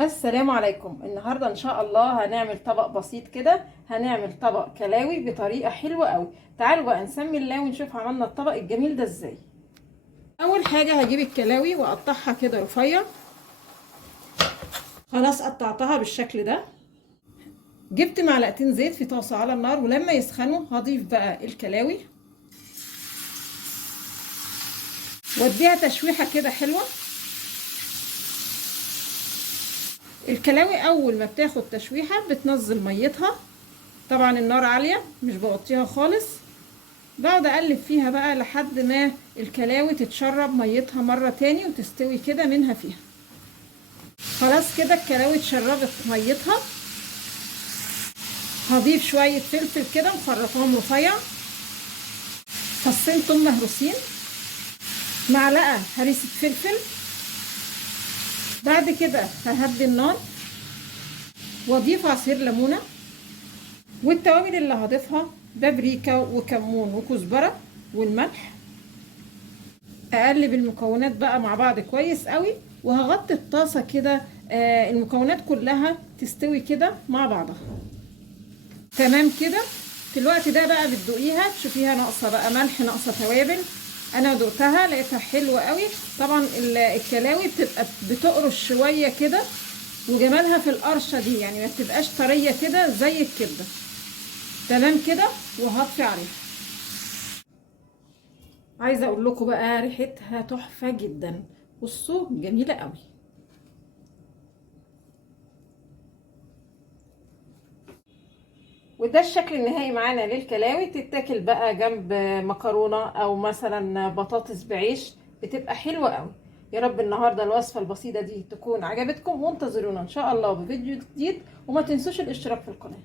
السلام عليكم. النهارده ان شاء الله هنعمل طبق بسيط كده. هنعمل طبق كلاوي بطريقه حلوه قوي. تعالوا بقى نسمي الله ونشوف عملنا الطبق الجميل ده ازاي. اول حاجه هجيب الكلاوي واقطعها كده رفيع. خلاص قطعتها بالشكل ده. جبت معلقتين زيت في طاسه على النار، ولما يسخنوا هضيف بقى الكلاوي واديها تشويحه كده حلوه. الكلاوي اول ما بتاخد تشويحه بتنزل ميتها. طبعا النار عاليه مش بغطيها خالص. بقعد اقلب فيها بقى لحد ما الكلاوي تتشرب ميتها مره تاني وتستوي كده منها فيها. خلاص كده الكلاوي اتشربت ميتها. هضيف شويه فلفل كده مخرطاهم رفيع، فصين توم مهروسين، معلقه هريسه فلفل. بعد كده ههدي النار واضيف عصير ليمونه، والتوابل اللي هضيفها بابريكا وكمون وكزبره والملح. اقلب المكونات بقى مع بعض كويس قوي، وهغطي الطاسه كده المكونات كلها تستوي كده مع بعضها. تمام كده. في الوقت ده بقى بتدوقيها تشوفيها ناقصه بقى ملح، ناقصه توابل. انا دقتها لقيتها حلوه قوي. طبعا الكلاوي بتبقى بتقرش شويه كده، وجمالها في القرشه دي، يعني ما بتبقاش طريه كده زي الكبده. تمام كده وهطفي عليها. عايزه اقول لكم بقى ريحتها تحفه جدا. بصوا جميله قوي. وده الشكل النهائي معانا للكلاوي. تتاكل بقى جنب مكرونه او مثلا بطاطس بعيش، بتبقى حلوه قوي. يا رب النهارده الوصفه البسيطه دي تكون عجبتكم، وانتظرونا ان شاء الله بفيديو جديد، وما تنسوش الاشتراك في القناه.